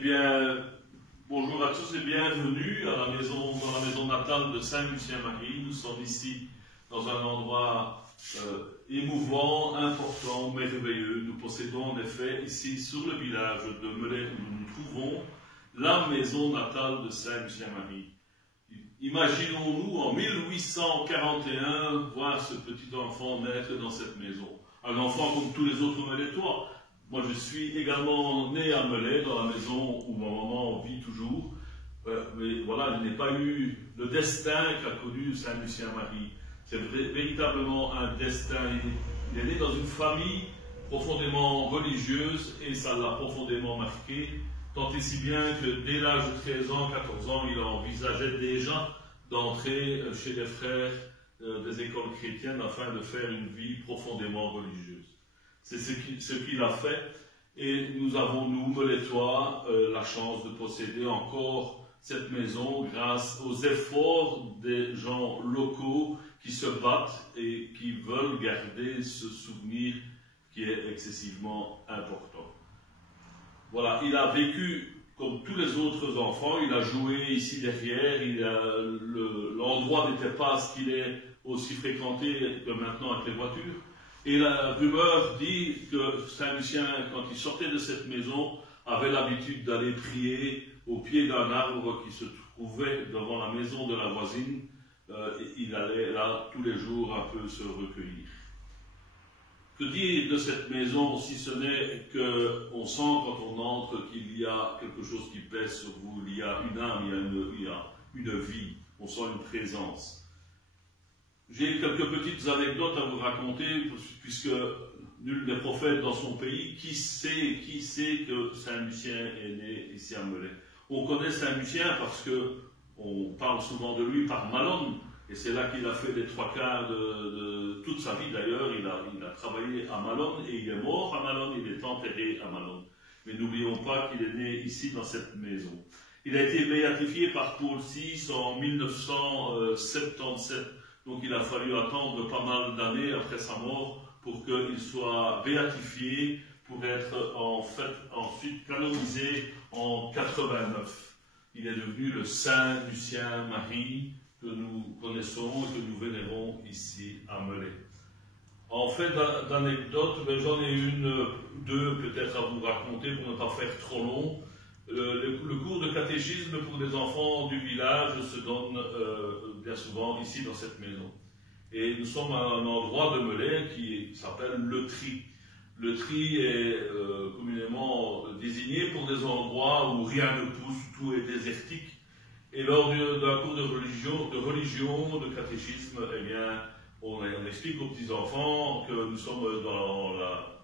bien, bonjour à tous et bienvenue à dans la maison natale de Saint-Lucien-Marie. Nous sommes ici dans un endroit émouvant, important, merveilleux. Nous possédons en effet ici sur le village de Melay où nous nous trouvons la maison natale de Saint-Lucien-Marie. Imaginons-nous en 1841 voir ce petit enfant naître dans cette maison. Un enfant comme tous les autres Melaytois. Moi, je suis également né à Melay, dans la maison où ma maman vit toujours. Mais voilà, je n'ai pas eu le destin qu'a connu Saint-Lucien-Marie. C'est véritablement un destin. Il est né dans une famille profondément religieuse et ça l'a profondément marqué. Tant et si bien que dès l'âge de 13 ans, 14 ans, il envisageait déjà d'entrer chez les frères des écoles chrétiennes afin de faire une vie profondément religieuse. C'est ce qu'il a fait et nous avons, nous, Melaytois, la chance de posséder encore cette maison grâce aux efforts des gens locaux qui se battent et qui veulent garder ce souvenir qui est excessivement important. Voilà, il a vécu comme tous les autres enfants, il a joué ici derrière, l'endroit n'était pas ce qu'il est aussi fréquenté que maintenant avec les voitures. Et la rumeur dit que Saint-Lucien, quand il sortait de cette maison, avait l'habitude d'aller prier au pied d'un arbre qui se trouvait devant la maison de la voisine. Il allait là tous les jours un peu se recueillir. Que dire de cette maison si ce n'est qu'on sent quand on entre qu'il y a quelque chose qui pèse sur vous, il y a une âme, il y a une vie, on sent une présence. J'ai quelques petites anecdotes à vous raconter, puisque nul n'est prophète dans son pays. Qui sait que Saint-Lucien est né ici à Melay? On connaît Saint-Lucien parce qu'on parle souvent de lui par Malone, et c'est là qu'il a fait les trois quarts de toute sa vie d'ailleurs. Il a travaillé à Malone et il est mort à Malone, il est enterré à Malone. Mais n'oublions pas qu'il est né ici dans cette maison. Il a été béatifié par Paul VI en 1977. Donc il a fallu attendre pas mal d'années après sa mort pour qu'il soit béatifié, pour être en fait ensuite canonisé en 89. Il est devenu le Saint Lucien Marie que nous connaissons et que nous vénérons ici à Melay. En fait d'anecdotes, j'en ai deux peut-être à vous raconter pour ne pas faire trop long. Le cours de catéchisme pour les enfants du village se donne bien souvent ici dans cette maison. Et nous sommes à un endroit de Melay qui s'appelle le Tri. Le Tri est communément désigné pour des endroits où rien ne pousse, tout est désertique. Et lors d'un cours de religion, de catéchisme, eh bien, on explique aux petits-enfants que nous sommes dans la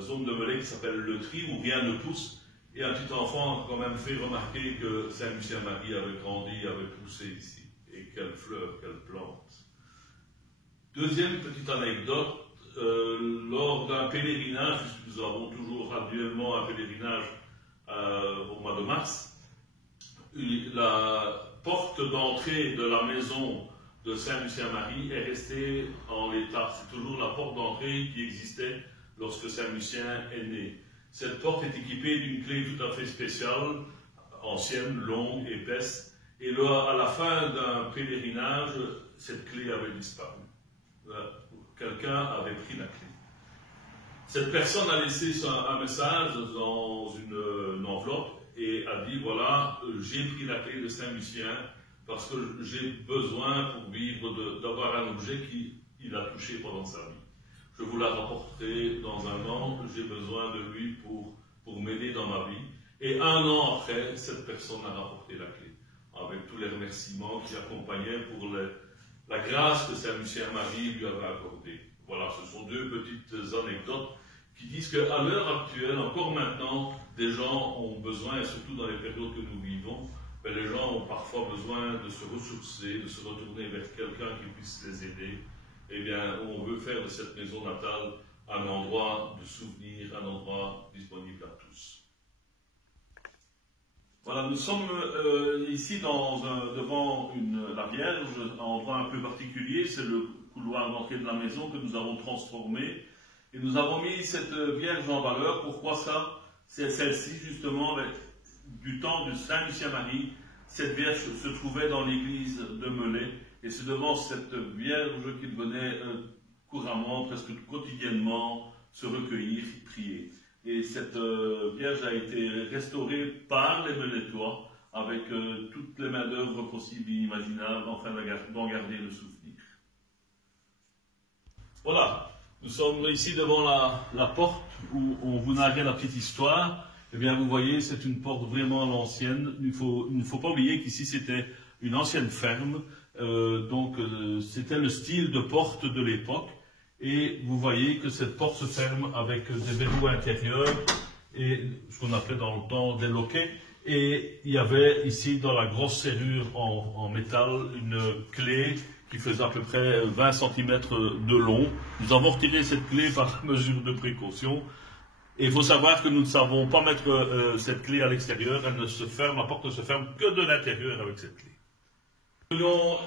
zone de Melay qui s'appelle le Tri, où rien ne pousse. Et un petit enfant a quand même fait remarquer que Saint-Lucien-Marie avait grandi, avait poussé ici. Et quelle fleur, quelle plante. Deuxième petite anecdote, lors d'un pèlerinage, puisque nous avons toujours annuellement un pèlerinage au mois de mars, la porte d'entrée de la maison de Saint-Lucien-Marie est restée en l'état. C'est toujours la porte d'entrée qui existait lorsque Saint-Lucien est né. Cette porte est équipée d'une clé tout à fait spéciale, ancienne, longue, épaisse, et là, à la fin d'un pèlerinage, cette clé avait disparu. Quelqu'un avait pris la clé. Cette personne a laissé un message dans une enveloppe et a dit, voilà, j'ai pris la clé de Saint-Lucien parce que j'ai besoin pour vivre d'avoir un objet qu'il a touché pendant sa vie. Je vous la rapporterai dans un an, j'ai besoin de lui pour m'aider dans ma vie. Et un an après, cette personne a rapporté la clé, avec tous les remerciements qui accompagnaient pour la grâce que Saint-Lucien-Marie lui avait accordée. Voilà, ce sont deux petites anecdotes qui disent qu'à l'heure actuelle, encore maintenant, des gens ont besoin, et surtout dans les périodes que nous vivons, les gens ont parfois besoin de se ressourcer, de se retourner vers quelqu'un qui puisse les aider. Eh bien, on veut faire de cette maison natale un endroit de souvenir, un endroit disponible à tous. Voilà, nous sommes ici devant la Vierge, un endroit un peu particulier, c'est le couloir d'entrée de la maison que nous avons transformé. Et nous avons mis cette Vierge en valeur. Pourquoi ça? C'est celle-ci, justement, du temps de Saint Lucien Marie, cette Vierge se trouvait dans l'église de Melay, et c'est devant cette Vierge qu'il venait couramment, presque quotidiennement, se recueillir, prier. Et cette Vierge a été restaurée par les Melaytois, avec toutes les main-d'œuvre possibles et imaginables, afin d'en garder le souvenir. Voilà, nous sommes ici devant la porte où on vous narrait la petite histoire. Eh bien, vous voyez, c'est une porte vraiment à l'ancienne. Il ne faut pas oublier qu'ici, c'était une ancienne ferme. C'était le style de porte de l'époque. Et vous voyez que cette porte se ferme avec des verrous intérieurs et ce qu'on appelait dans le temps des loquets. Et il y avait ici, dans la grosse serrure en métal, une clé qui faisait à peu près 20 cm de long. Nous avons retiré cette clé par mesure de précaution. Et il faut savoir que nous ne savons pas mettre cette clé à l'extérieur. La porte ne se ferme que de l'intérieur avec cette clé. Nous voulons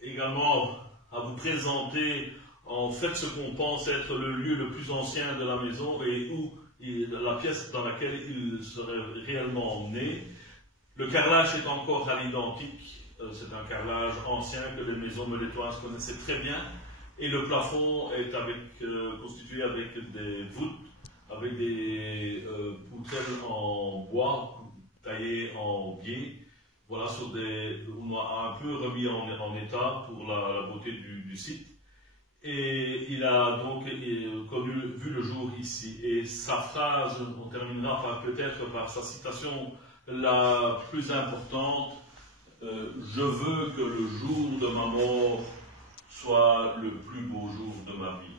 également à vous présenter en fait ce qu'on pense être le lieu le plus ancien de la maison et où la pièce dans laquelle il serait réellement emmené. Le carrelage est encore à l'identique. C'est un carrelage ancien que les maisons melaytoises connaissaient très bien. Et le plafond est constitué avec des voûtes, avec des poutrelles en bois taillées en biais. Voilà, on a un peu remis en état pour la beauté du site. Et il a donc vu le jour ici. Et sa phrase, on terminera peut-être par sa citation la plus importante. Je veux que le jour de ma mort soit le plus beau jour de ma vie.